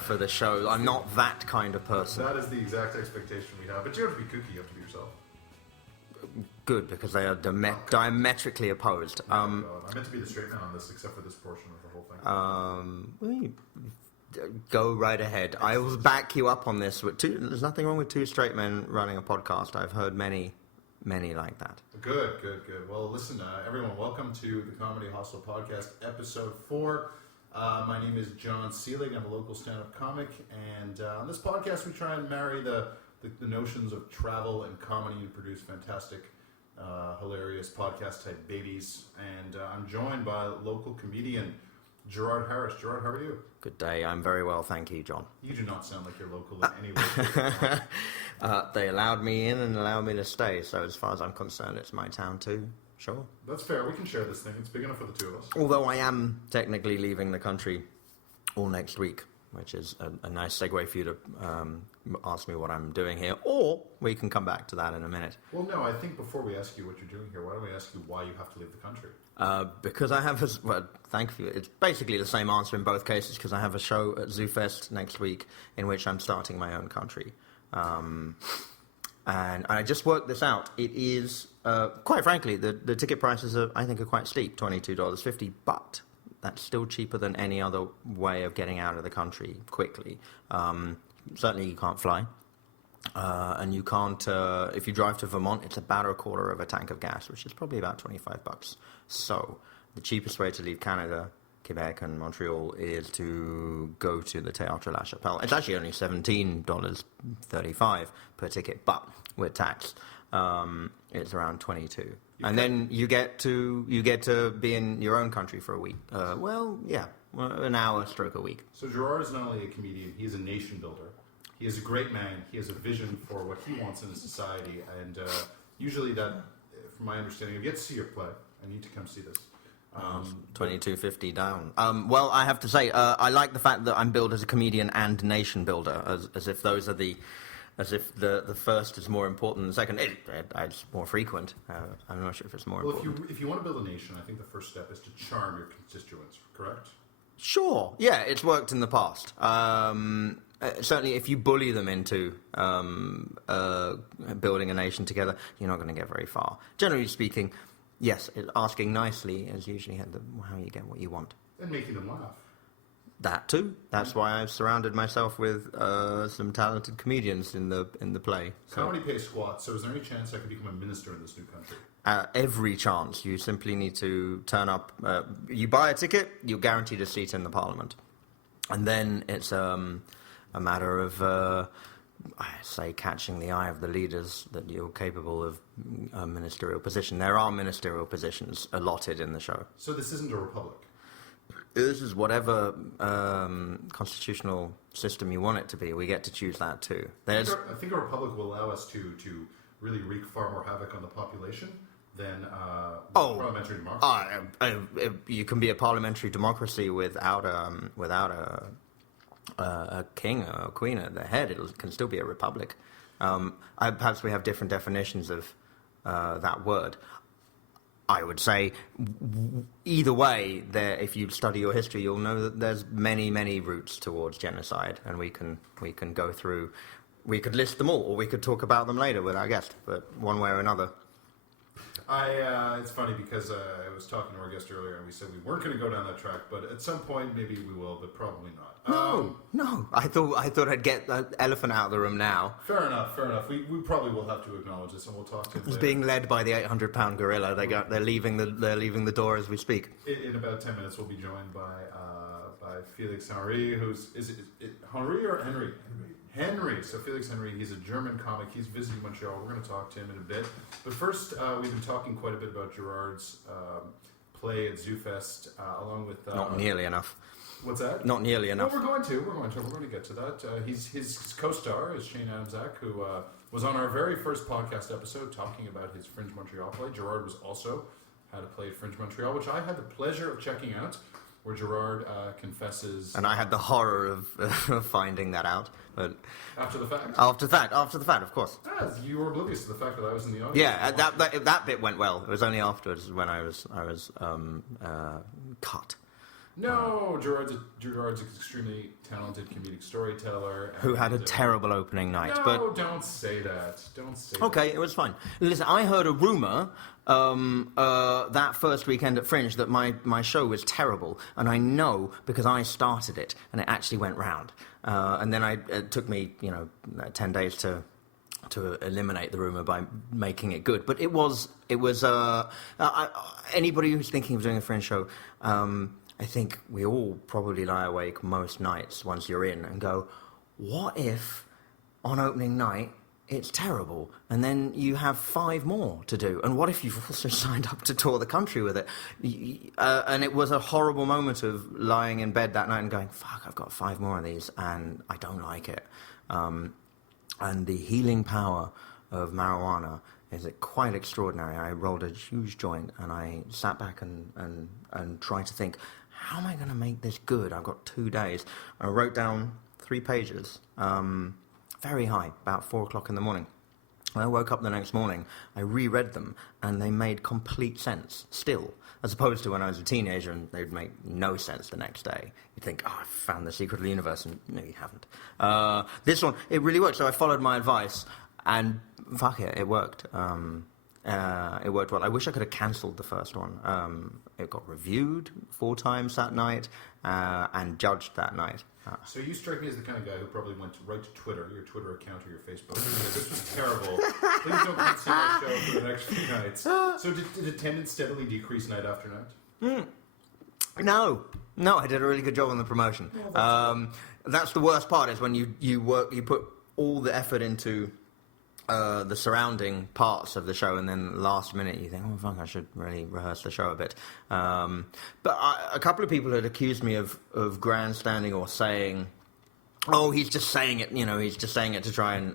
for the show. I'm not that kind of person. That is the exact expectation we have. But you have to be kooky. You have to be yourself. Good, because they are diametrically opposed. I meant to be the straight man on this, except for this portion of the whole thing. Go right ahead. I will back you up on this. There's nothing wrong with two straight men running a podcast. I've heard many like that. Good. Well, listen, everyone, welcome to the Comedy Hostel Podcast, episode 4. My name is Jon Selig. I'm a local stand-up comic, and on this podcast, we try and marry the notions of travel and comedy and produce fantastic, hilarious podcast-type babies. And I'm joined by local comedian Gerard Harris. Gerard, how are you? Good day. I'm very well, thank you, John. You do not sound like you're local in any way. They allowed me in and allowed me to stay, so as far as I'm concerned, it's my town too. Sure. That's fair. We can share this thing. It's big enough for the two of us. Although I am technically leaving the country all next week, which is a nice segue for you to ask me what I'm doing here, or we can come back to that in a minute. Well, no, I think before we ask you what you're doing here, why don't we ask you why you have to leave the country? Because I have thank you. It's basically the same answer in both cases, because I have a show at Zoofest next week in which I'm starting my own country. And I just worked this out. It is, quite frankly, the ticket prices I think are quite steep, $22.50, but that's still cheaper than any other way of getting out of the country quickly. Certainly you can't fly. And you can't, if you drive to Vermont, it's about a quarter of a tank of gas, which is probably about $25. So the cheapest way to leave Canada, Quebec and Montreal is to go to the Théâtre La Chapelle. It's actually only $17.35 per ticket, but with tax, it's around $22. And then you get to be in your own country for a week. An hour stroke a week. So Gerard is not only a comedian, he is a nation builder. He is a great man. He has a vision for what he wants in a society. And usually that, from my understanding, if you get to see your play, I need to come see this. $22.50 down. Well, I have to say, I like the fact that I'm billed as a comedian and nation builder, as if those are as if the first is more important than the second. It's more frequent. I'm not sure if it's more important. Well, if you want to build a nation, I think the first step is to charm your constituents, correct? Sure. Yeah, it's worked in the past. Certainly, if you bully them into building a nation together, you're not going to get very far. Generally speaking, yes, asking nicely is usually how you get what you want. And making them laugh. That too. That's why I've surrounded myself with some talented comedians in the play. Comedy pays squats, so is there any chance I could become a minister in this new country? Every chance. You simply need to turn up. You buy a ticket, you're guaranteed a seat in the parliament. And then it's a matter of, I say, catching the eye of the leaders that you're capable of a ministerial position. There are ministerial positions allotted in the show. So this isn't a republic? This is whatever constitutional system you want it to be. We get to choose that too. I think a republic will allow us to really wreak far more havoc on the population than parliamentary democracy. You can be a parliamentary democracy without a king or a queen at the head. It can still be a republic. Perhaps we have different definitions of that word. I would say, either way, if you study your history, you'll know that there's many, many routes towards genocide, and we can go through. We could list them all, or we could talk about them later with our guest, but one way or another. It's funny because I was talking to our guest earlier, and we said we weren't going to go down that track, but at some point maybe we will, but probably not. No. I thought I'd get the elephant out of the room now. Fair enough. We probably will have to acknowledge this, and we'll talk to him It's later. being led by the 800-pound gorilla. They're leaving the door as we speak. In about 10 minutes, we'll be joined by Felix Henry, is it Henry or Henry? Henry. So Felix Henry, he's a German comic. He's visiting Montreal. We're going to talk to him in a bit. But first, we've been talking quite a bit about Gerard's play at Zoofest, along with... Not nearly enough. What's that? Not nearly enough. Well, we're going to get to that. His co-star is Shane Adamczak, who was on our very first podcast episode talking about his Fringe Montreal play. Gerard was also had a play at Fringe Montreal, which I had the pleasure of checking out, where Gerard confesses... And I had the horror of finding that out. But after the fact? After the fact, of course. You were oblivious to the fact that I was in the audience. Yeah, that bit went well. It was only afterwards when I was cut. No, Gerard's an extremely talented comedic storyteller. Who had a terrible opening night. No, but don't say that. Don't say okay, that. it was fine. Listen, I heard a rumour that first weekend at Fringe that my show was terrible, and I know because I started it, and it actually went round. And then it took me, 10 days to eliminate the rumour by making it good. But it was anybody who's thinking of doing a Fringe show, I think we all probably lie awake most nights once you're in and go, what if on opening night it's terrible and then you have 5 more to do? And what if you've also signed up to tour the country with it? And it was a horrible moment of lying in bed that night and going, fuck, I've got 5 more of these and I don't like it. And the healing power of marijuana is quite extraordinary. I rolled a huge joint and I sat back and tried to think, how am I going to make this good? I've got 2 days. I wrote down 3 pages, very high, about 4 o'clock in the morning. When I woke up the next morning, I reread them, and they made complete sense, still, as opposed to when I was a teenager and they'd make no sense the next day. You'd think, I found the secret of the universe, and no, you haven't. This one, it really worked, so I followed my advice, and fuck it, it worked. It worked well. I wish I could have cancelled the first one. It got reviewed 4 times that night and judged that night. So you strike me as the kind of guy who probably went right to Twitter, your Twitter account or your Facebook. This was terrible. Please don't cancel my show for the next few nights. So did attendance steadily decrease night after night? No, I did a really good job on the promotion. That's the worst part, is when you put all the effort into the surrounding parts of the show, and then last minute you think, oh fuck, I should really rehearse the show a bit. But a couple of people had accused me of grandstanding or saying, oh, he's just saying it, he's just saying it to try and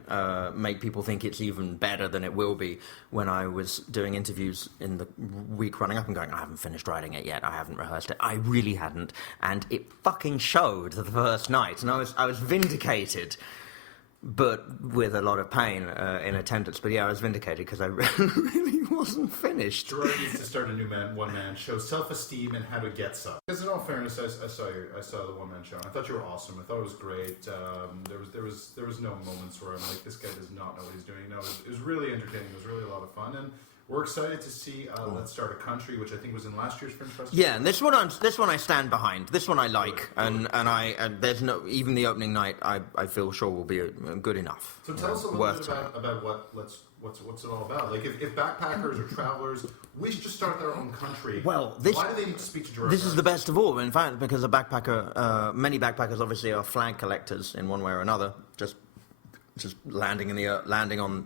make people think it's even better than it will be, when I was doing interviews in the week running up and going, I haven't finished writing it yet, I haven't rehearsed it. I really hadn't, and it fucking showed the first night, and I was vindicated, but with a lot of pain in attendance. But yeah, I was vindicated because I really wasn't finished. Gerard needs to start a new one-man show, self-esteem and how to get some. Because in all fairness, I saw the one-man show, and I thought you were awesome. I thought it was great. There was no moments where I'm like, this guy does not know what he's doing. No, it was really entertaining. It was really a lot of fun, and we're excited to see Let's Start a Country, which I think was in last year's Fringe Festival. Yeah, and this one I stand behind. This one I like, and there's no, even the opening night I feel sure will be good enough. So tell us a little bit about what's it all about. Like if backpackers or travelers wish to start their own country, why do they need to speak to Gerard? This is the best of all, in fact, because a backpacker, many backpackers obviously are flag collectors in one way or another, just landing on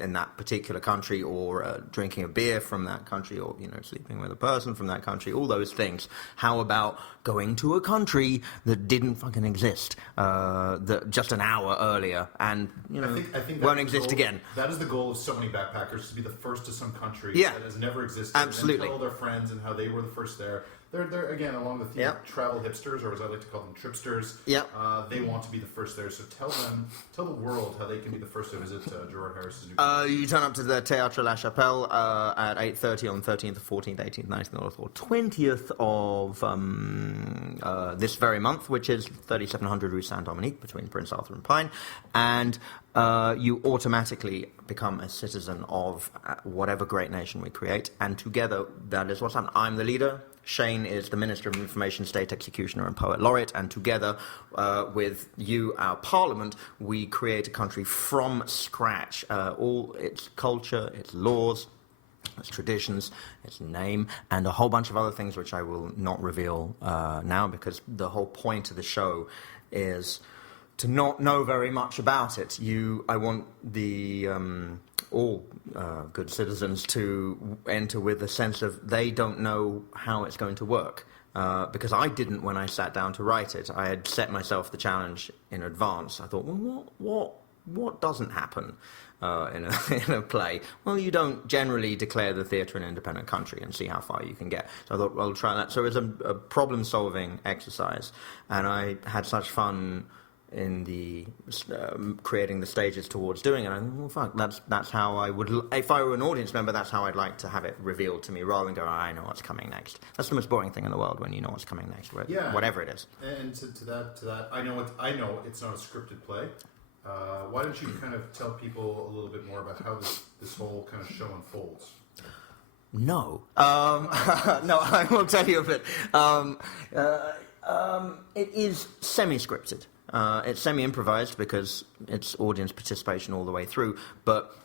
in that particular country, or drinking a beer from that country, or sleeping with a person from that country, all those things. How about going to a country that didn't fucking exist that just an hour earlier, and I think won't exist again? That is the goal of so many backpackers, to be the first to some country that has never existed. Absolutely. And tell their friends and how they were the first there. They're again along the theme of travel hipsters, or as I like to call them, tripsters. They want to be the first there. So tell the world how they can be the first to visit Gerard Harris's new You turn up to the Théâtre La Chapelle at 8:30 on the 13th, 14th, 18th, 19th, or 20th of this very month, which is 3700 Rue Saint-Dominique, between Prince Arthur and Pine, and you automatically become a citizen of whatever great nation we create, and together that is what's happening. I'm the leader. Shane is the Minister of Information, State Executioner and Poet Laureate, and together with you, our Parliament, we create a country from scratch. All its culture, its laws, its traditions, its name, and a whole bunch of other things which I will not reveal now, because the whole point of the show is to not know very much about it. I want the all good citizens to enter with a sense of they don't know how it's going to work. Because I didn't when I sat down to write it. I had set myself the challenge in advance. I thought, well, what doesn't happen in a play? Well, you don't generally declare the theatre an independent country and see how far you can get. So I thought, well, I'll try that. So it was a problem-solving exercise, and I had such fun creating the stages towards doing it. And well, fuck, that's how I would. If I were an audience member, that's how I'd like to have it revealed to me, rather than go, I know what's coming next. That's the most boring thing in the world, when you know what's coming next, whatever it is. And to that, I know it's not a scripted play. Why don't you kind of tell people a little bit more about how this whole kind of show unfolds? No. No, I will tell you a bit. It is semi-scripted. It's semi-improvised because it's audience participation all the way through, but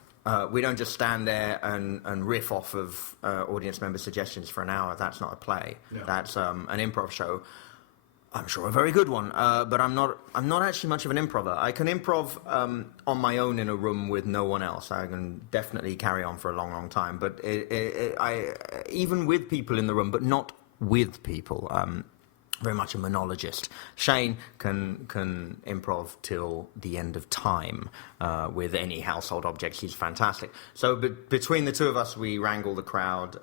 we don't just stand there and riff off of audience member suggestions for an hour. That's not a play. No. That's an improv show. I'm sure a very good one, but I'm not actually much of an improver. I can improv on my own in a room with no one else. I can definitely carry on for a long, long time. But I even with people in the room, but not with people. Very much a monologist. Shane can improv till the end of time with any household objects. He's fantastic. So between the two of us, we wrangle the crowd,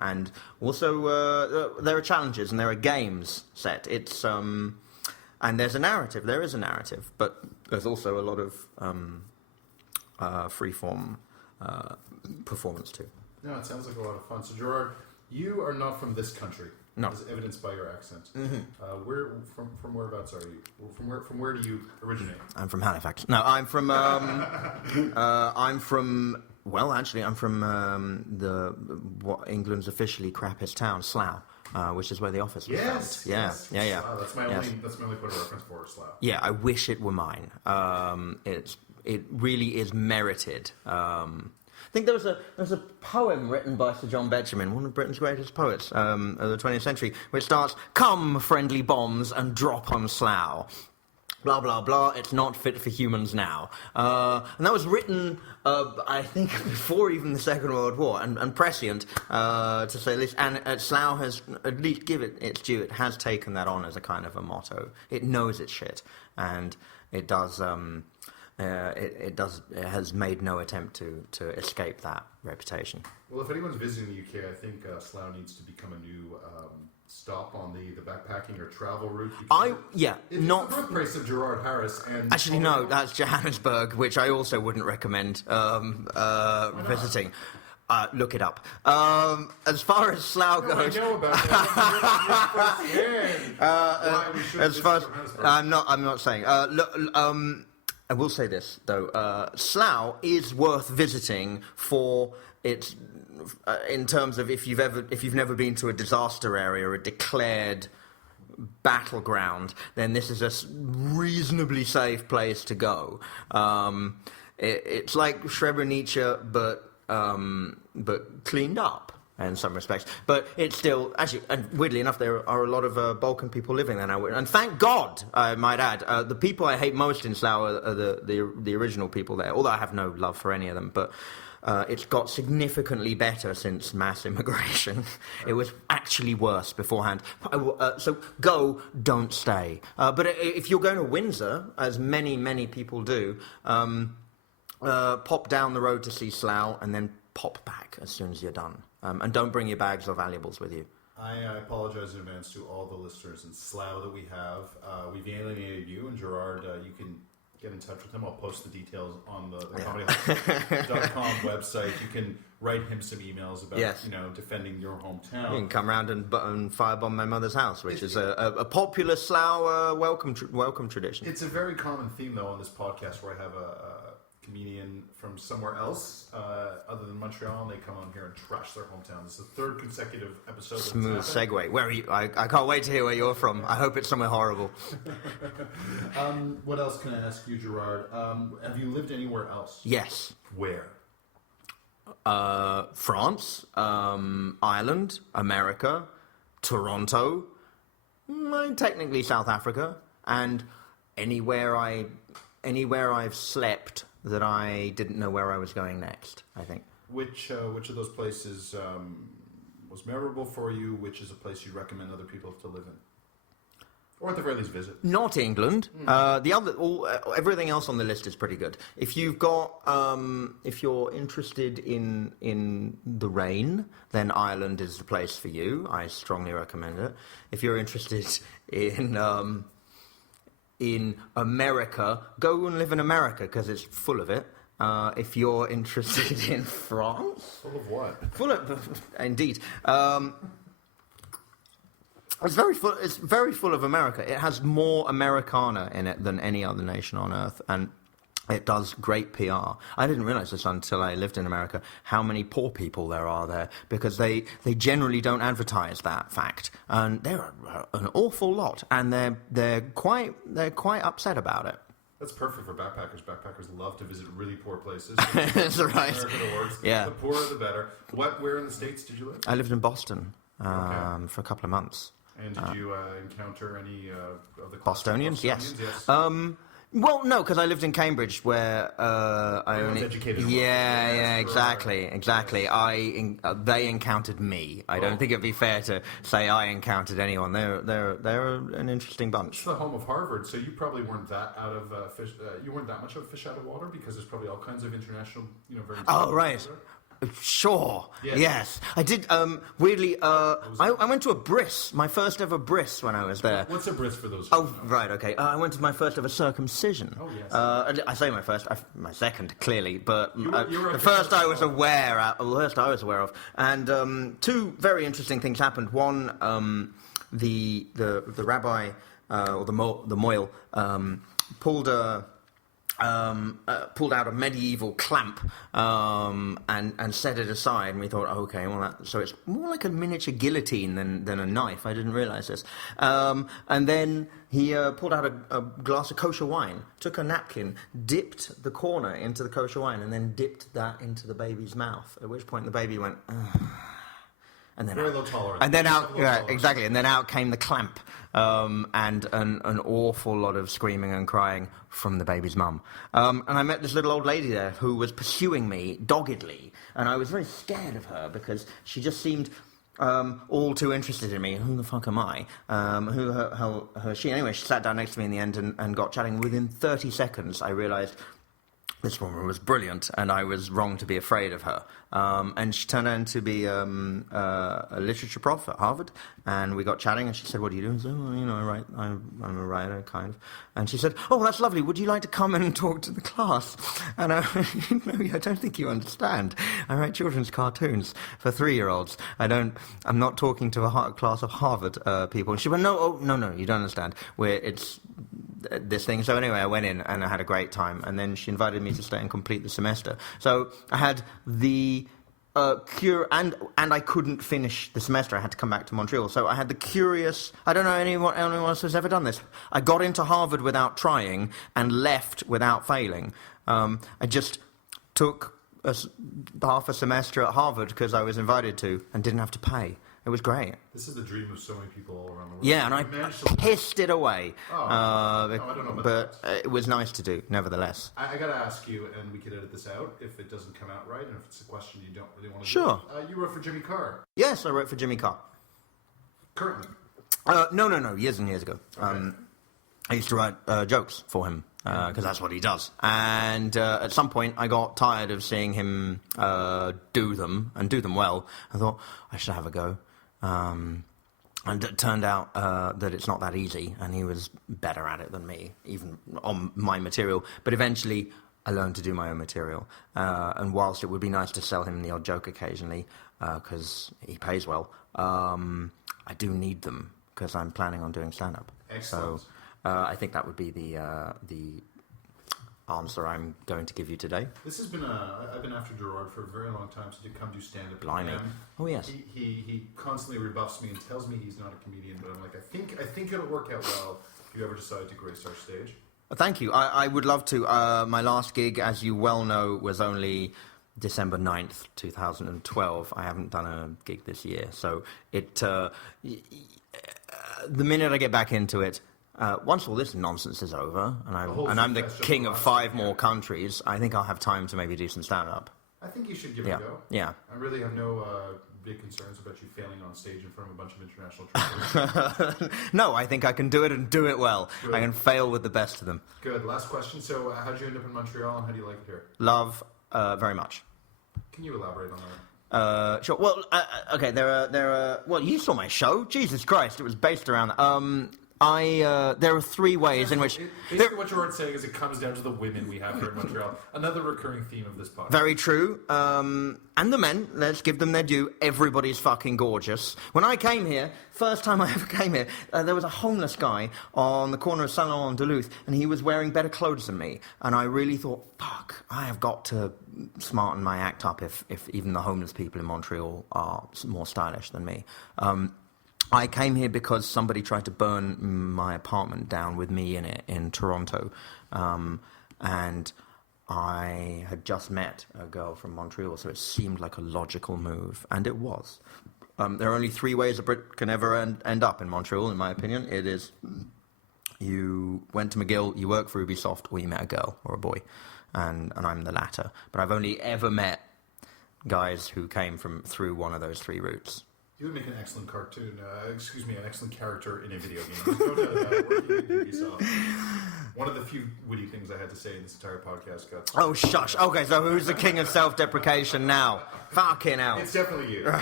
and also there are challenges and there are games set. It's and there's a narrative. There is a narrative, but there's also a lot of freeform performance too. No, it sounds like a lot of fun. So Gerard, you are not from this country. No. As evidenced by your accent. Mm-hmm. Where from whereabouts are you? From where do you originate? I'm from Halifax. No, I'm from I'm from what England's officially crappiest town, Slough, which is where the office was found. Yeah. Slough. That's my only point of reference for Slough. Yeah, I wish it were mine. It really is merited. I think there's a poem written by Sir John Betjeman, one of Britain's greatest poets of the 20th century, which starts, "Come, friendly bombs, and drop on Slough. Blah, blah, blah, it's not fit for humans now." And that was written, I think, before even the Second World War, and prescient, to say the least. And Slough has, at least give it its due, it has taken that on as a kind of a motto. It knows its shit, and it does... It has made no attempt to escape that reputation. Well, if anyone's visiting the UK, I think Slough needs to become a new stop on the backpacking or travel route. It's not the birthplace of Gerard Harris. And actually, no, that's Johannesburg, which I also wouldn't recommend visiting. Look it up. As far as Slough goes, I know about that. I'm not saying. I will say this though: Slough is worth visiting for its, in terms of if you've never been to a disaster area or a declared battleground, then this is a reasonably safe place to go. It's like Srebrenica, but cleaned up in some respects. But it's still, actually, and weirdly enough, there are a lot of Balkan people living there now. And thank God, I might add, the people I hate most in Slough are the original people there, although I have no love for any of them. But it's got significantly better since mass immigration. It was actually worse beforehand. So go, don't stay. But if you're going to Windsor, as many people do, pop down the road to see Slough and then pop back as soon as you're done. And don't bring your bags or valuables with you. I apologize in advance to all the listeners in Slough that we have. We've alienated you, and Gerard, you can get in touch with him. I'll post the details on the comedyhostel.com website. You can write him some emails about defending your hometown. You can come round and firebomb my mother's house, which is a popular Slough welcome tradition. It's a very common theme, though, on this podcast, where I have a comedian from somewhere else other than Montreal, and they come on here and trash their hometown. It's the third consecutive episode. Smooth segue. Where are you? I can't wait to hear where you're from. I hope it's somewhere horrible. What else can I ask you, Gerard? Have you lived anywhere else? Yes. Where? France, Ireland, America, Toronto, technically South Africa, and anywhere I've slept that I didn't know where I was going next, I think. Which of those places was memorable for you? Which is a place you recommend other people to live in? Or at the very least visit? Not England. Everything else on the list is pretty good. If you've got, if you're interested in the rain, then Ireland is the place for you. I strongly recommend it. If you're interested in in America, go and live in America because it's full of it. If you're interested in France... Full of what? Full of... Indeed. It's very full of America. It has more Americana in it than any other nation on earth, and it does great PR. I didn't realize this until I lived in America, how many poor people there are there, because they generally don't advertise that fact, and there are an awful lot, and they're quite upset about it. That's perfect for backpackers. Backpackers love to visit really poor places. That's right. American awards. Yeah. The poorer, the better. Where in the States did you live? I lived in Boston for a couple of months. And did you encounter any of the Bostonians? Yes. Yes. Well, no, because I lived in Cambridge, where I only educated. Yeah, exactly. They encountered me. I don't think it'd be fair to say I encountered anyone. They're an interesting bunch. It's the home of Harvard, so you probably weren't that out of fish. You weren't that much of a fish out of water, because there's probably all kinds of international, very. Oh, right. Sure. Yes. I did. Weirdly, I went to a bris, my first ever bris when I was there. What's a bris for those? Oh, right. Okay. I went to my first ever circumcision. Oh, yes. I say my first, my second, clearly, but You were the first I was aware of, and two very interesting things happened. One, the rabbi or the moil pulled out a medieval clamp and set it aside, and we thought, okay, well, so it's more like a miniature guillotine than a knife. I didn't realise this. And then he pulled out a glass of kosher wine, took a napkin, dipped the corner into the kosher wine, and then dipped that into the baby's mouth, at which point the baby went... And then very low tolerance. And then out, exactly. And then out came the clamp, and an awful lot of screaming and crying from the baby's mum. And I met this little old lady there who was pursuing me doggedly, and I was very scared of her because she just seemed all too interested in me. Who the fuck am I? Who her she? Anyway, she sat down next to me in the end and got chatting. Within 30 seconds, I realised this woman was brilliant, and I was wrong to be afraid of her. And she turned out to be a literature prof at Harvard, and we got chatting, and she said, "What do you do?" I said, "Well, I write. I'm a writer, kind of." And she said, "Oh, that's lovely. Would you like to come and talk to the class?" And I no, I don't think you understand. I write children's cartoons for 3-year-olds. I'm not talking to a class of Harvard people. And she went, "No, you don't understand. It's this thing." So anyway, I went in and I had a great time, and then she invited me to stay and complete the semester. So I had the cure, and I couldn't finish the semester. I had to come back to Montreal. So I had the curious... I don't know anyone else who's ever done this. I got into Harvard without trying and left without failing. I just took half a semester at Harvard because I was invited to and didn't have to pay. It was great. This is the dream of so many people all around the world. Yeah, and I pissed it away. I don't know about that. It was nice to do, nevertheless. I got to ask you, and we could edit this out if it doesn't come out right, and if it's a question you don't really want to Sure. do. You wrote for Jimmy Carr. Yes, I wrote for Jimmy Carr. Currently? No, years and years ago. Okay. I used to write jokes for him, because that's what he does. And at some point, I got tired of seeing him do them, and do them well. I thought, I should have a go. And it turned out that it's not that easy, and he was better at it than me, even on my material. But eventually, I learned to do my own material. And whilst it would be nice to sell him the odd joke occasionally, because he pays well, I do need them, because I'm planning on doing stand-up. Excellent. So I think that would be the answer I'm going to give you today. This has been I've been after Gerard for a very long time to come do stand-up. Blimey. Oh, yes. He constantly rebuffs me and tells me he's not a comedian, but I'm like, I think it'll work out well if you ever decide to grace our stage. Thank you. I would love to. My last gig, as you well know, was only December 9th, 2012. I haven't done a gig this year. So the minute I get back into it, once all this nonsense is over, and I'm the king of 5 more countries, I think I'll have time to maybe do some stand-up. I think you should give it a go. Yeah. I really have no big concerns about you failing on stage in front of a bunch of international travelers. No, I think I can do it and do it well. Good. I can fail with the best of them. Good. Last question. So how'd you end up in Montreal, and how do you like it here? Love very much. Can you elaborate on that? Sure. Well, okay, there are... Well, you saw my show. Jesus Christ, it was based around that. There are three ways in which... Basically what Gerard's saying is it comes down to the women we have here in Montreal. Another recurring theme of this podcast. Very true. And the men, let's give them their due. Everybody's fucking gorgeous. When I came here, first time I ever came here, there was a homeless guy on the corner of Slough and Duluth, and he was wearing better clothes than me. And I really thought, fuck, I have got to smarten my act up if even the homeless people in Montreal are more stylish than me. I came here because somebody tried to burn my apartment down with me in it in Toronto. And I had just met a girl from Montreal, so it seemed like a logical move. And it was. There are only three ways a Brit can ever end up in Montreal, in my opinion. It is you went to McGill, you work for Ubisoft, or you met a girl or a boy. And I'm the latter. But I've only ever met guys who came through one of those three routes. You would make an excellent cartoon, an excellent character in a video game. There's no doubt about working at Ubisoft. One of the few witty things I had to say in this entire podcast got... Oh, shush. Okay, so who's the king of self-deprecation now? Fucking hell. It's definitely you. All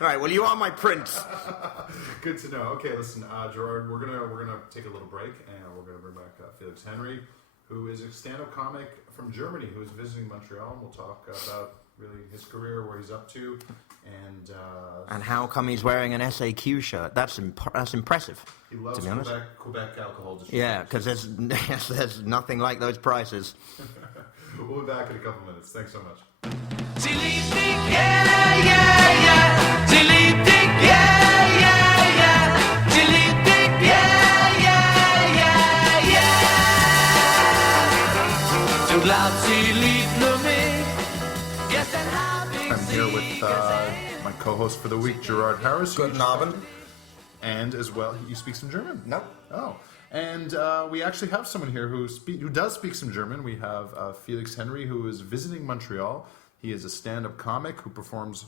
right, well, you are my prince. Good to know. Okay, listen, Gerard, we're gonna take a little break, and we're gonna bring back Felix Henry, who is a stand-up comic from Germany who is visiting Montreal, and we'll talk about really his career, where he's up to, and how come he's wearing an SAQ shirt? That's impressive. He loves, to be honest. Quebec alcohol distribution. Yeah, because there's nothing like those prices. We'll be back in a couple minutes. Thanks so much. I'm here with my co-host for the week, Gerard Harris. Guten Abend. And as well, you speak some German? No. Oh. And we actually have someone here who does speak some German. We have Felix Henry, who is visiting Montreal. He is a stand-up comic who performs...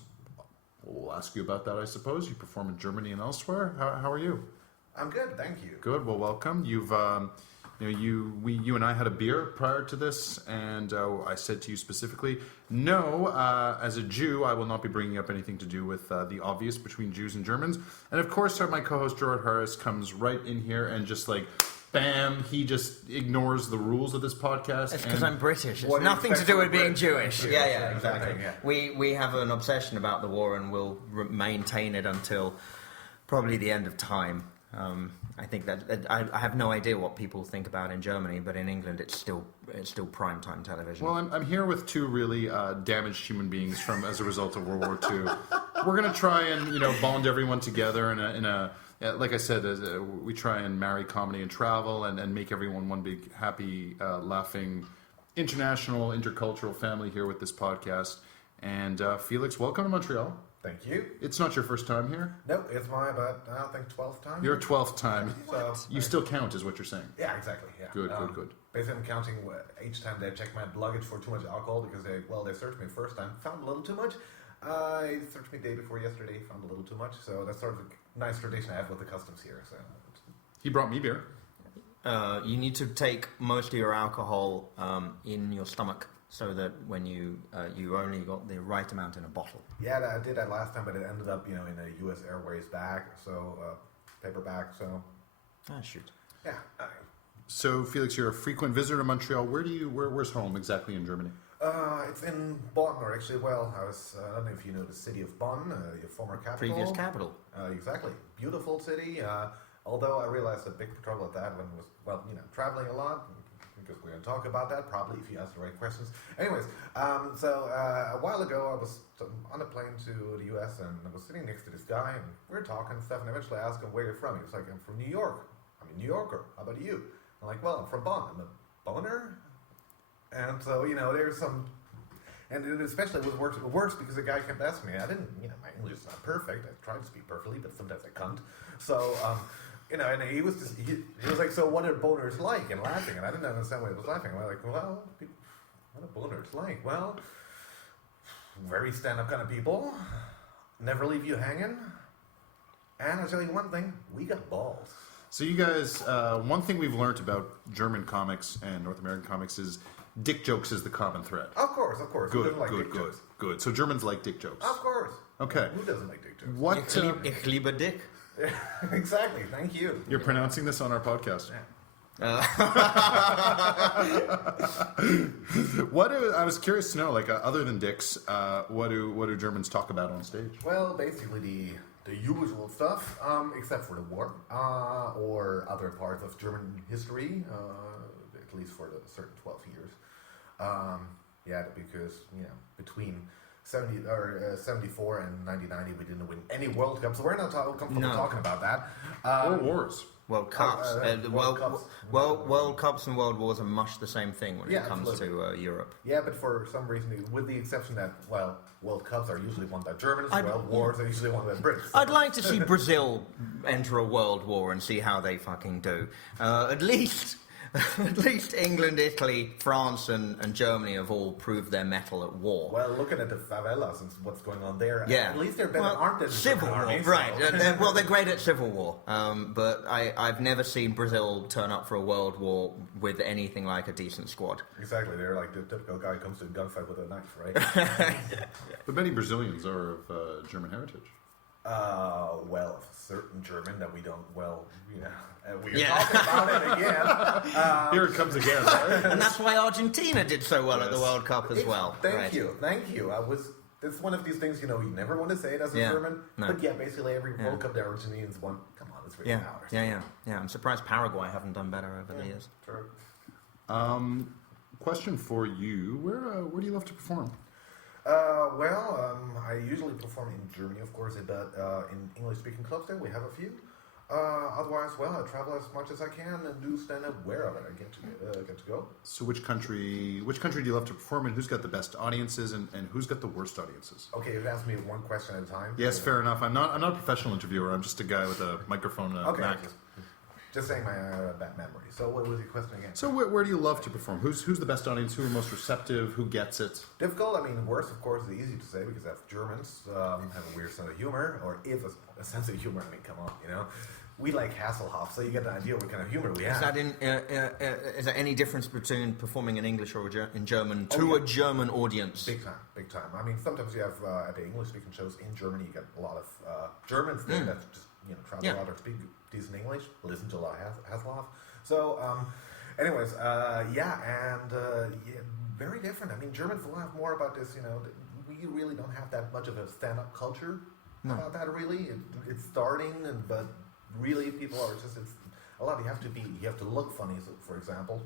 We'll ask you about that, I suppose. You perform in Germany and elsewhere. How are you? I'm good, thank you. Good. Well, welcome. You've... You and I had a beer prior to this, and I said to you specifically, no, as a Jew, I will not be bringing up anything to do with the obvious between Jews and Germans. And of course, my co-host Gerard Harris comes right in here and just like, bam, he just ignores the rules of this podcast. It's because I'm British. It's nothing to do with being Jewish. Yeah, exactly. Yeah. We have an obsession about the war, and we'll maintain it until probably the end of time. I think that I have no idea what people think about in Germany, but in England it's still primetime television. Well, I'm here with two really damaged human beings as a result of World War II. We're gonna try and bond everyone together in a like I said, we try and marry comedy and travel and make everyone one big happy, laughing, international, intercultural family here with this podcast. And Felix, welcome to Montreal. Thank you. It's not your first time here? No, it's my about, I don't think, 12th time. Your 12th time. So, you still count, is what you're saying. Yeah, exactly. Yeah. Good. Basically, I'm counting each time they check my luggage for too much alcohol because they searched me first time, found a little too much. They searched me day before yesterday, found a little too much. So that's sort of a nice tradition I have with the customs here. So he brought me beer. You need to take most of your alcohol in your stomach, so that when you only got the right amount in a bottle. Yeah, I did that last time, but it ended up in a U.S. Airways bag, so paper bag. So Shoot. Yeah. So Felix, you're a frequent visitor to Montreal. Where's home exactly in Germany? It's in Bonn, or actually, I don't know if you know the city of Bonn, your former capital. Previous capital. Exactly. Beautiful city. Although I realized a big trouble with that when I was, traveling a lot. Because we're going to talk about that, probably, if you ask the right questions. Anyways, so a while ago, I was on a plane to the U.S., and I was sitting next to this guy, and we were talking and stuff, and eventually I asked him where you're from. He was like, I'm from New York. I'm a New Yorker. How about you? I'm like, well, I'm from Bonn. I'm a boner. And so, there's some... And it especially was worse because the guy kept asking me. I didn't, my English is not perfect. I tried to speak perfectly, but sometimes I can't. So... and he was he was like, so what are boners like? And laughing, and I didn't understand what he was laughing. I was like, well, what are boners like? Well, very stand-up kind of people, never leave you hanging, and I'll tell you one thing, we got balls. So you guys, one thing we've learned about German comics and North American comics is dick jokes is the common thread. Of course. Good. So Germans like dick jokes. Of course. Okay. Who doesn't like dick jokes? What? Ich liebe Dick. Exactly. Thank you. You're pronouncing this on our podcast. I was curious to know, like, other than dicks, what do Germans talk about on stage? Well, basically the usual stuff, except for the war or other parts of German history, at least for the certain 12 years. Because between 74 and 1990, we didn't win any World Cups, so we're not comfortable talking about that. Or wars. World Cups. World Cups and World Wars are much the same thing when it comes to Europe. Yeah, but for some reason, with the exception that, World Cups are usually won by Germans, World Wars are usually won by Brits. I'd like to see Brazil enter a world war and see how they fucking do. At least England, Italy, France, and Germany have all proved their mettle at war. Well, looking at the favelas and what's going on there, at least they're better armed than civil war, armies, right? They're great at civil war, but I've never seen Brazil turn up for a world war with anything like a decent squad. Exactly, they're like the typical guy who comes to a gunfight with a knife, right? But many Brazilians are of German heritage. Certain German that we don't, we're talking about it again. Here it comes again, right? And that's why Argentina did so well at the World Cup as well. Thank you. It's one of these things, you never want to say it as a German, but basically every World Cup the Argentinians won. Come on, it's really ours. Yeah. I'm surprised Paraguay haven't done better over the years. True. Question for you: Where do you love to perform? I usually perform in Germany, of course, but in English-speaking clubs there we have a few. Otherwise, I travel as much as I can and do stand-up wherever I get to go. So which country do you love to perform in? Who's got the best audiences and who's got the worst audiences? Okay, you've asked me one question at a time. Yes, fair enough. I'm not a professional interviewer. I'm just a guy with a microphone and a Mac. Just saying my bad memory. So what was your question again? So where do you love to perform? Who's the best audience? Who are most receptive? Who gets it? Difficult. Worst, of course, is easy to say because that's Germans have a weird sense of humor, or if a sense of humor. Come on, We like Hasselhoff, so you get an idea what kind of humor we have. Is there any difference between performing in English or in German to a German audience? Big time. Sometimes you have at the English-speaking shows in Germany, you get a lot of Germans there that just travel a lot or speak decent English, listen to a lot of Hasselhoff. So, very different. Germans will have more about this. We really don't have that much of a stand-up culture about that. Really, it's starting, but really, people are just. It's a lot. You have to look funny. So, for example,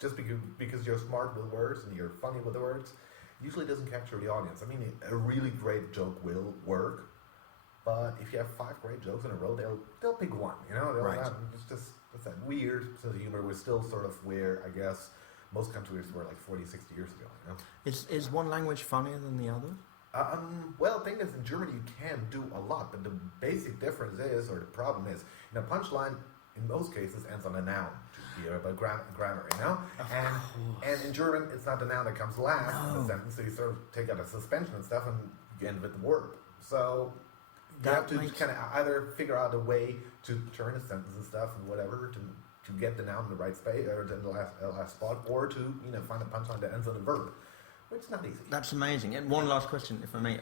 just because you're smart with words and you're funny with the words, usually doesn't capture the audience. A really great joke will work. But if you have 5 great jokes in a row, they'll pick one. It's that weird sense of humor. We're still sort of where I guess most countries were like 40, 60 years ago. Is one language funnier than the other? The thing is, in Germany you can do a lot, but the basic difference is, or the problem is, punchline in most cases ends on a noun to be about grammar. And in German it's not the noun that comes last in the sentence, so you sort of take out a suspension and stuff, and you end with the verb. So. You have to kind of either figure out a way to turn a sentence and stuff and whatever to get the noun in the right space or in the last spot, or to find a punchline that ends on a verb, which is not easy. That's amazing. And one last question, if I may: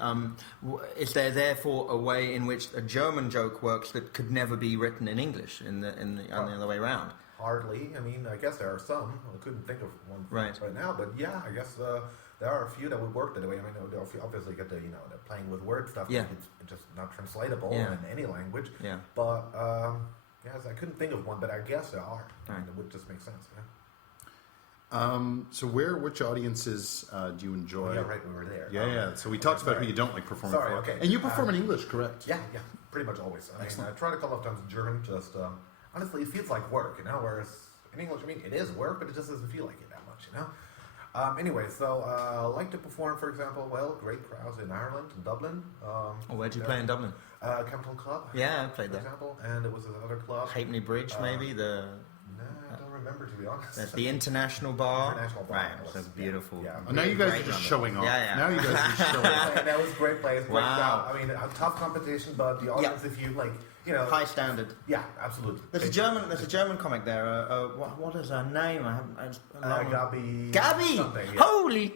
is there therefore a way in which a German joke works that could never be written in English on the other way around? Hardly. I guess there are some. I couldn't think of one right now, but yeah, I guess. There are a few that would work that way. Obviously get the playing with word stuff. Yeah. It's just not translatable in any language. Yeah. But I couldn't think of one, but I guess there are. Right. It would just make sense. So which audiences do you enjoy? Yeah, right. We were there. Yeah. So we talked about who you don't like performing for. Okay. And you perform in English, correct? Yeah. Pretty much always. I tried a couple of times in German. Just honestly, it feels like work. Whereas in English, it is work, but it just doesn't feel like it that much. I like to perform, for example, great crowds in Ireland, in Dublin. Where'd you play in Dublin? Capital Club. Yeah, I played there. For example, and there was another club. Halfpenny Bridge, maybe? No, I don't remember, to be honest. That's the International Bar. International Bar. Right, so beautiful. Yeah. Now you guys are just showing off. Yeah. Now you guys are just showing off. That was a great place, great Wow. crowd. A tough competition, but the audience, if you high standard. Yeah, absolutely. There's a German comic there. What is her name? Gabby. Gabby. Something, yeah. Holy.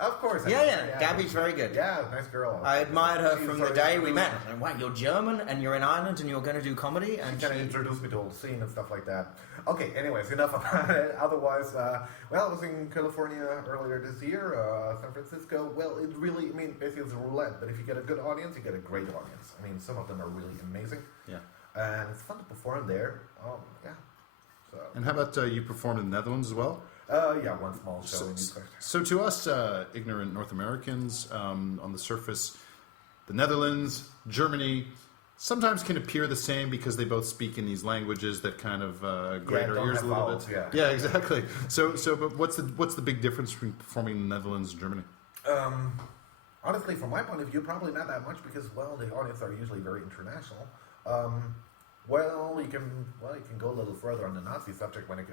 Of course. Gabby's very good. Yeah, nice girl. I admired her from the day we met. And, wow, you're German and you're in Ireland and you're going to do comedy? And she kind of introduced me to the whole scene and stuff like that. Okay, anyways, enough about it. Otherwise, I was in California earlier this year, San Francisco. Well, it really, basically it's a roulette, but if you get a good audience, you get a great audience. Some of them are really amazing. Yeah. And it's fun to perform there. Yeah. So. And how about you performed in the Netherlands as well? One small show in Utrecht. So to us ignorant North Americans, on the surface, the Netherlands, Germany, sometimes can appear the same because they both speak in these languages that kind of grate our ears a little bit. Yeah, exactly. So, but what's the big difference between performing in the Netherlands and Germany? Honestly, from my point of view, probably not that much because, the audience are usually very international. You can go a little further on the Nazi subject when you're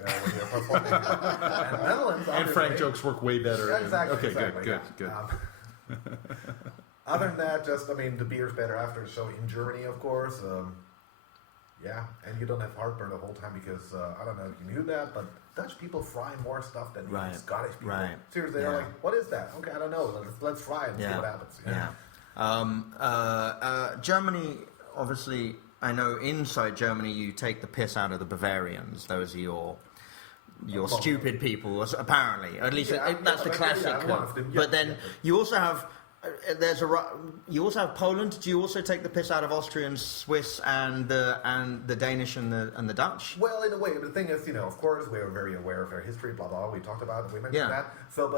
performing in the Netherlands. And Frank jokes work way better. Yeah, exactly. Okay, exactly, good. Other than that, the beer's better after the show in Germany, of course. And you don't have heartburn the whole time because, I don't know if you knew that, but Dutch people fry more stuff than Scottish people. Right. Seriously, they're like, what is that? Okay, I don't know. Let's fry it and see what happens. Germany, obviously, I know inside Germany you take the piss out of the Bavarians. Those are your stupid people, apparently. At least that's the classic. But then you also have you also have Poland. Do you also take the piss out of Austrians, Swiss, and the Danish and the Dutch? Well, in a way, but the thing is, of course, we are very aware of their history. Blah blah. We talked about it. We mentioned that. So,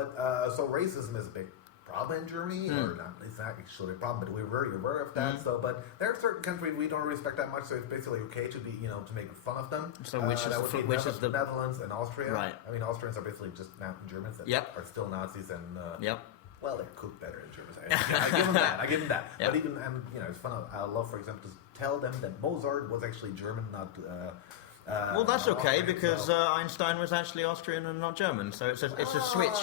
so racism is a big problem in Germany, or not? It's not actually a problem, but we're very aware of that. So, but there are certain countries we don't respect that much. So it's basically okay to be, to make fun of them. So which is the Netherlands and Austria? Right. Austrians are basically just mountain Germans that are still Nazis and. Well, they're cooked better in Germany. I give them that. But even, it's fun. I love, for example, to tell them that Mozart was actually German, not. Well, that's okay because Einstein was actually Austrian and not German, so it's a switch.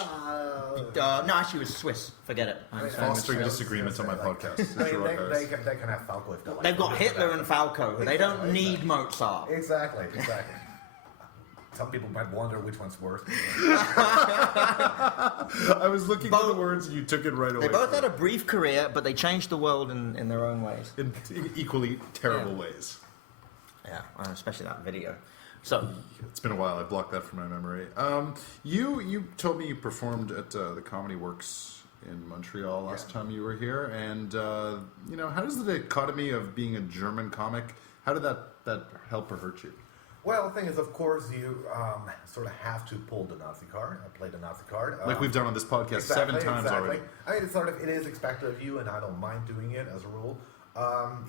No, actually, it was Swiss. Forget it. Fostering disagreements on my podcast. They can have Falco if they like. They've got Hitler and Falco. They don't need Mozart. Exactly. Some people might wonder which one's worse. I was looking for the words and you took it right away. They both had a brief career, but they changed the world in their own ways. In equally terrible ways. Yeah, especially that video. So it's been a while. I blocked that from my memory. You told me you performed at the Comedy Works in Montreal last time you were here, and how does the dichotomy of being a German comic, how did that help or hurt you? Well, the thing is, of course, you sort of have to pull the Nazi card. I play the Nazi card. Like we've done on this podcast 7 times already. It is expected of you, and I don't mind doing it as a rule.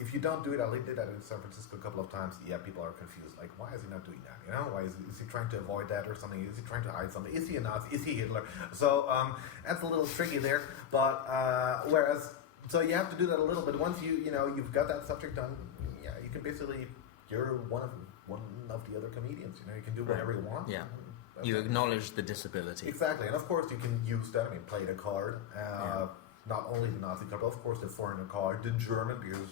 If you don't do it, I did that in San Francisco a couple of times. Yeah, people are confused. Like, why is he not doing that? Why is he trying to avoid that or something? Is he trying to hide something? Is he a Nazi? Is he Hitler? So that's a little tricky there. But so you have to do that a little bit. Once you've got that subject done, you can basically you're one of the other comedians. You can do whatever you want. Yeah. You acknowledge the disability. Exactly, and of course you can use that. Play the card. Not only the Nazi card, but of course the foreigner card, the German, because,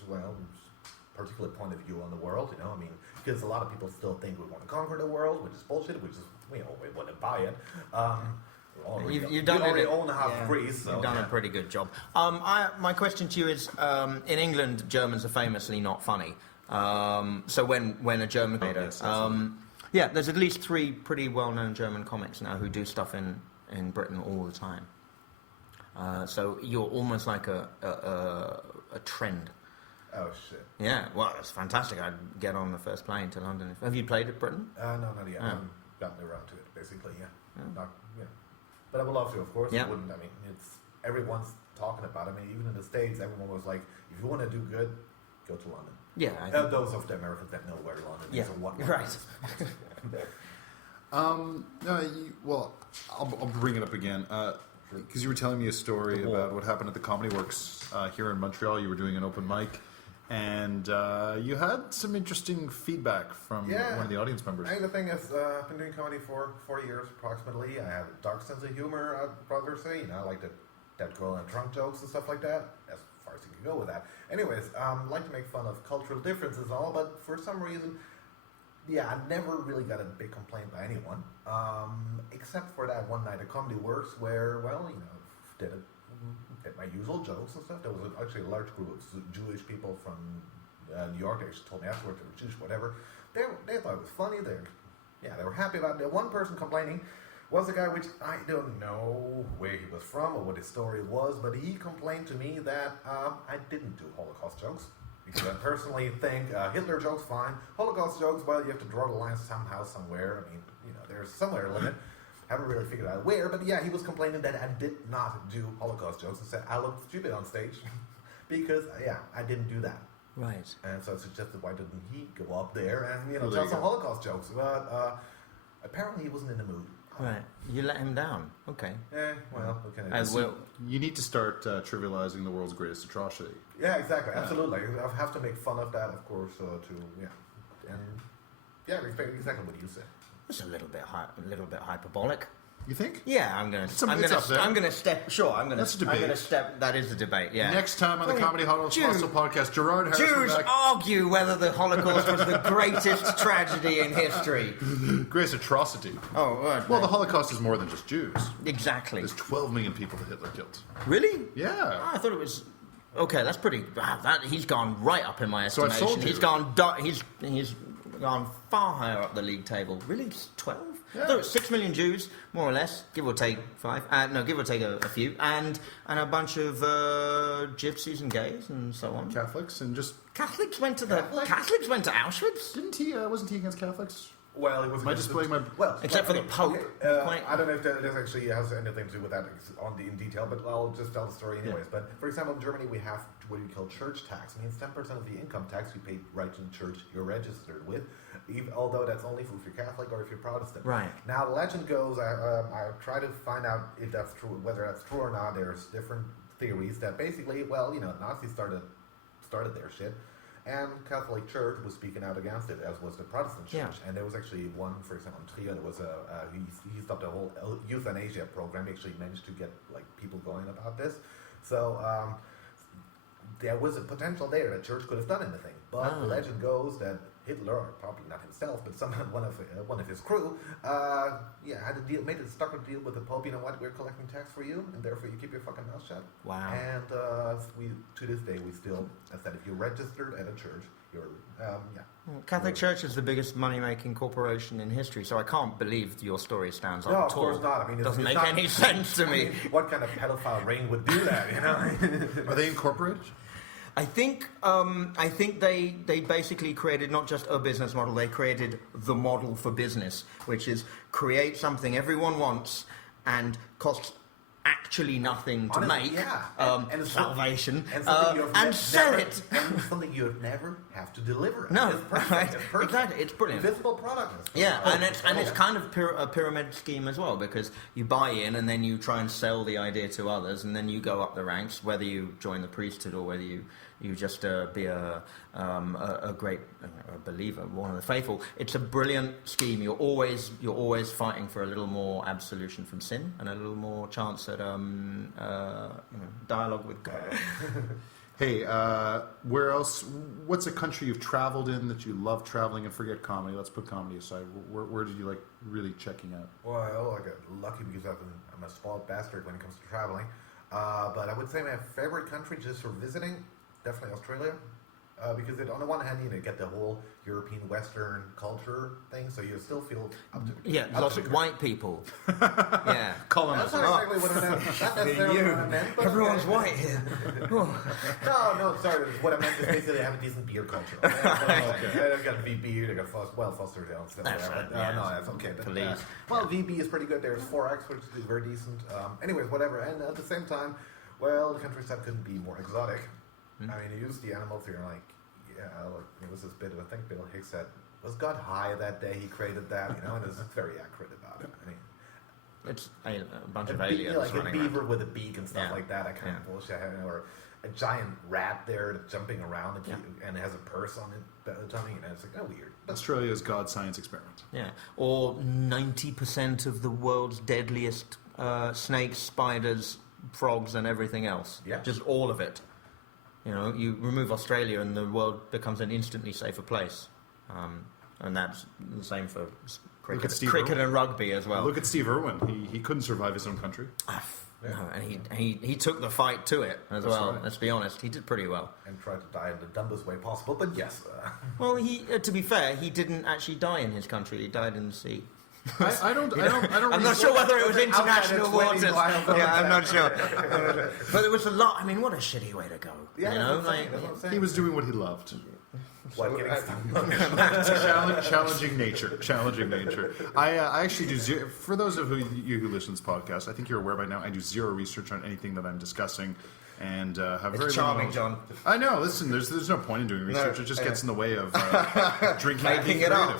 particular point of view on the world, because a lot of people still think we want to conquer the world, which is bullshit, which is, we wouldn't buy it. You've done already own half Greece. So, you've done a pretty good job. My question to you is, in England, Germans are famously not funny. So when a German... there's at least 3 pretty well-known German comics now who do stuff in Britain all the time. So you're almost like a trend. Oh shit! Yeah, well, it's fantastic. I'd get on the first plane to London. Have you played at Britain? No, not yet. I haven't gotten around to it. Basically, But I would love to, of course. Yeah. I wouldn't. It's everyone's talking about it. Even in the States, everyone was like, "If you want to do good, go to London." Yeah. Those of the Americans that know where London is or what. Right. I'll bring it up again. Because you were telling me a story about what happened at the Comedy Works here in Montreal. You were doing an open mic, and you had some interesting feedback from one of the audience members. The thing is, I've been doing comedy for 4 years approximately. I have a dark sense of humor, I'd rather say. I like that girl and drunk jokes and stuff like that. As far as you can go with that. Anyways, I like to make fun of cultural differences and all, but for some reason... I never really got a big complaint by anyone, except for that one night at Comedy Works where, did my usual jokes and stuff. There was actually a large group of Jewish people from New York. They actually told me afterwards they were Jewish, whatever. They thought it was funny. They were happy about it. One person complaining was a guy which I don't know where he was from or what his story was, but he complained to me that I didn't do Holocaust jokes. Because I personally think Hitler jokes, fine. Holocaust jokes, well, you have to draw the line somehow, somewhere. I mean, there's somewhere a limit. Haven't really figured out where, but yeah, he was complaining that I did not do Holocaust jokes and said I looked stupid on stage because, I didn't do that. Right. And so I suggested, why didn't he go up there and, tell some Holocaust jokes? But apparently he wasn't in the mood. Right. You let him down. Okay. You need to start trivializing the world's greatest atrocity. Yeah, exactly. Absolutely. I have to make fun of that, of course, exactly what you said. It's a little bit hyperbolic. You think? Yeah, I'm gonna step. Sure, I'm gonna. That's a debate. I'm gonna step. That is a debate. Yeah. Next time on the Comedy Hostel Podcast, Gerard Harris. Jews argue whether the Holocaust was the greatest tragedy in history. Greatest atrocity. Oh, right. Well, the Holocaust is more than just Jews. Exactly. There's 12 million people that Hitler killed. Really? Yeah. Oh, I thought it was. Okay, that's pretty. Wow, he's gone right up in my So I estimation. told you. He's gone far higher up the league table. Really, 12? Yeah. I thought it was 6 million Jews, more or less, give or take 5. Give or take a few, and a bunch of gypsies and gays and so on. Catholics and just Catholics went to Auschwitz. didn't he? Wasn't he against Catholics? Well, it was. Am I displaying my? Well, except for the Pope. I don't know if that actually has anything to do with that in detail, but I'll just tell the story anyways. Yeah. But for example, in Germany, we have what we call church tax. It means 10% of the income tax you pay right to the church you're registered with, although that's only if you're Catholic or if you're Protestant. Right. Now, the legend goes, I try to find out if that's true, whether that's true or not. There's different theories that basically, Nazis started their shit. And Catholic Church was speaking out against it, as was the Protestant Church. Yeah. And there was actually one, for example, in Trier, there was he stopped a whole euthanasia program. He actually managed to get people going about this. So there was a potential there that church could have done anything. But the legend goes that Hitler, or probably not himself, but one of his crew, had stuck a deal with the Pope. You know what? We're collecting tax for you, and therefore you keep your fucking mouth shut. Wow. And to this day, we still said if you're registered at a church, you're Catholic Church is the biggest money-making corporation in history, so I can't believe your story stands up at all. No, of course not. I mean, it doesn't make any sense to me. What kind of pedophile ring would do that? Are they incorporated? I think they basically created not just a business model, they created the model for business, which is create something everyone wants and costs actually nothing to make, and salvation, and sell it. And something you never have to deliver. No, it's perfect. It's perfect. Exactly, it's brilliant. Visible product. Yeah, and it's kind of a pyramid scheme as well, because you buy in and then you try and sell the idea to others, and then you go up the ranks, whether you join the priesthood or whether you just be a great believer, one of the faithful. It's a brilliant scheme. You're always fighting for a little more absolution from sin and a little more chance at dialogue with God. Hey, where else? What's a country you've traveled in that you love traveling, and forget comedy? Let's put comedy aside. Where did you like really checking out? Well, I got lucky because I'm a spoiled bastard when it comes to traveling. But I would say my favorite country just for visiting, definitely Australia. Because on the one hand, you get the whole European Western culture thing, so you still feel up to lots of white people. Yeah, colonizers. That's not exactly what I meant. Not necessarily what I meant. But everyone's white here. No, sorry. What I meant is basically they have a decent beer culture. They've got VB, they've got Foster's and stuff. That's right. No, that's okay. But, VB is pretty good. There's 4X, which is very decent. Anyways, whatever. And at the same time, the countryside couldn't be more exotic. I mean, you use the animals here, it was this bit of, I think Bill Hicks said, was God high that day he created that, and it's very accurate about it. I mean, it's a bunch of aliens like running a beaver around with a beak and stuff like that kind of bullshit, or a giant rat there jumping around and has a purse on it, tummy, and it's like, weird. Australia's God science experiment. Yeah, or 90% of the world's deadliest snakes, spiders, frogs, and everything else. Yeah, just all of it. You remove Australia and the world becomes an instantly safer place. And that's the same for cricket and rugby as well. Look at Steve Irwin. He couldn't survive his own country. Yeah. No, and he took the fight to it as well. Right. Let's be honest, he did pretty well. And tried to die in the dumbest way possible, but yes. Well, to be fair, he didn't actually die in his country. He died in the sea. I don't. I'm not sure whether it was international waters. Yeah, I'm not sure. But it was a lot. I mean, what a shitty way to go. Yeah, you know, that's what I'm saying. He was doing what he loved. What, getting stung? Challenging nature. I actually do zero. For those of you who listen to this podcast, I think you're aware by now. I do zero research on anything that I'm discussing, and have very It's charming, little. John. I know. Listen, there's no point in doing research. It just gets in the way of drinking, Making it up.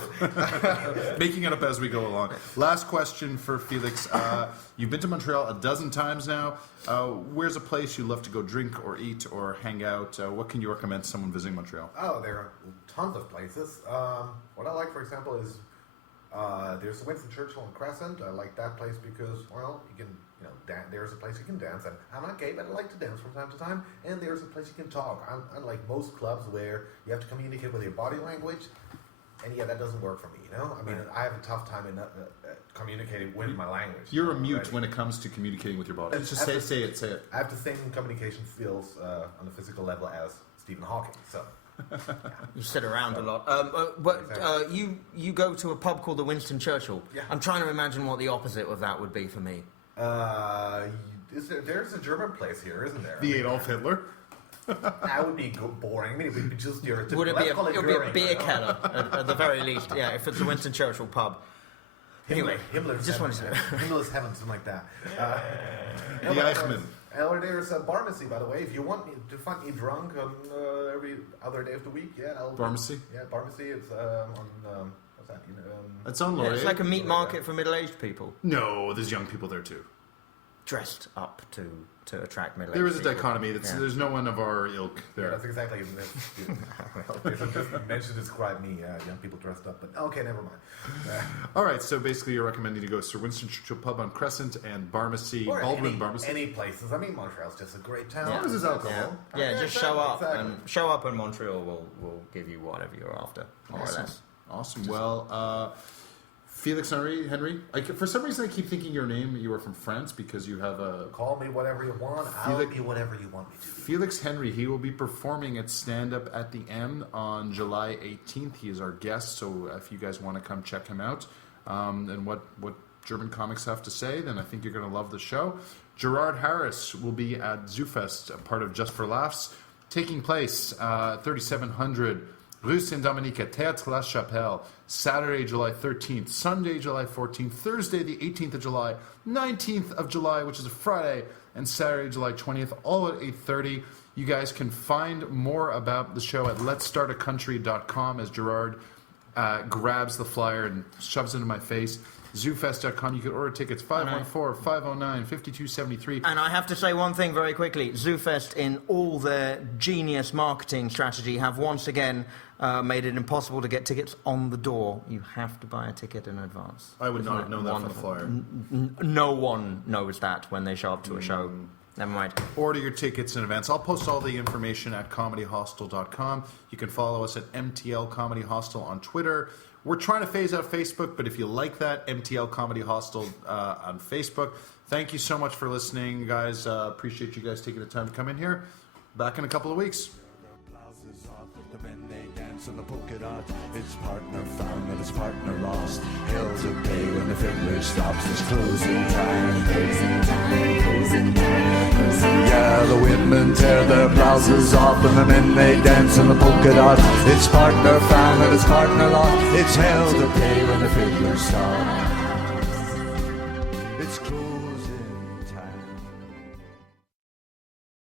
making it up as we go along. Last question for Felix. You've been to Montreal a dozen times now. Where's a place you love to go drink or eat or hang out? What can you recommend to someone visiting Montreal? Oh, there are tons of places. What I like, for example, is there's Winston Churchill and Crescent. I like that place because, well, you can, there's a place you can dance. And I'm not gay, but I like to dance from time to time. And there's a place you can talk. Unlike most clubs where you have to communicate with your body language. And yeah, that doesn't work for me, I mean, I have a tough time in communicating with my language. You're a mute when it comes to communicating with your body. Just say it. I have the same communication skills on a physical level as Stephen Hawking, so... You sit around a lot. You go to a pub called the Winston Churchill. Yeah. I'm trying to imagine what the opposite of that would be for me. There's a German place here, isn't there? The Adolf Hitler. That would be boring. I mean, it would be just your... Would it be a beer keller at the very least? Yeah, if it's a Winston Churchill pub. Anyway, Himmler's just heaven, wanted to... Himmler's heaven, something like that. The Eichmann. Or there's a pharmacy, by the way. If you want to find me drunk on every other day of the week, Pharmacy? Yeah, pharmacy. It's on what's that? It's on Laurier. It's like a meat market for middle-aged people. No, there's young people there too. Dressed up to attract middle-aged There is a people. dichotomy. There's no one of our ilk there. Yeah, that's exactly it. Just mentioned to describe me, young people dressed up, but okay, never mind. All right, so basically you're recommending to go to Sir Winston Churchill Pub on Crescent and Barmacy, Baldwin Barmacy. Any places. I mean, Montreal's just a great town. Yeah. This is alcohol. Yeah, just show up exactly. and show up in Montreal. We'll give you whatever you're after, more or less. Awesome. Well, Felix Henry. For some reason, I keep thinking your name. You are from France because you have a... Call me whatever you want. I'll be whatever you want me to be. Felix Henry. He will be performing at Stand Up at the M on July 18th. He is our guest, so if you guys want to come check him out and what German comics have to say, then I think you're going to love the show. Gerard Harris will be at Zoofest, a part of Just For Laughs, taking place 3700 Rue Saint-Dominique at Théâtre La Chapelle, Saturday, July 13th, Sunday, July 14th, Thursday, the 18th of July, 19th of July, which is a Friday, and Saturday, July 20th, all at 8:30. You guys can find more about the show at letstartacountry.com as Gerard grabs the flyer and shoves it into my face. Zoofest.com. You can order tickets 514-509-5273. And I have to say one thing very quickly. Zoofest, in all their genius marketing strategy, have once again made it impossible to get tickets on the door. You have to buy a ticket in advance. I would not have known that from the flyer. No one knows that when they show up to a show. Never mind. Order your tickets in advance. I'll post all the information at comedyhostel.com. You can follow us at MTL Comedy Hostel on Twitter. We're trying to phase out Facebook, but if you like that, MTL Comedy Hostel on Facebook. Thank you so much for listening, guys. Appreciate you guys taking the time to come in here. Back in a couple of weeks. The men they dance on the polka dot. Its partner found and its partner lost. Hell to pay when the fiddler stops. It's closing time. Yeah, the women tear their blouses off and the men they dance on the polka dot. Its partner found and its partner lost. It's hell to pay when the fiddler stops.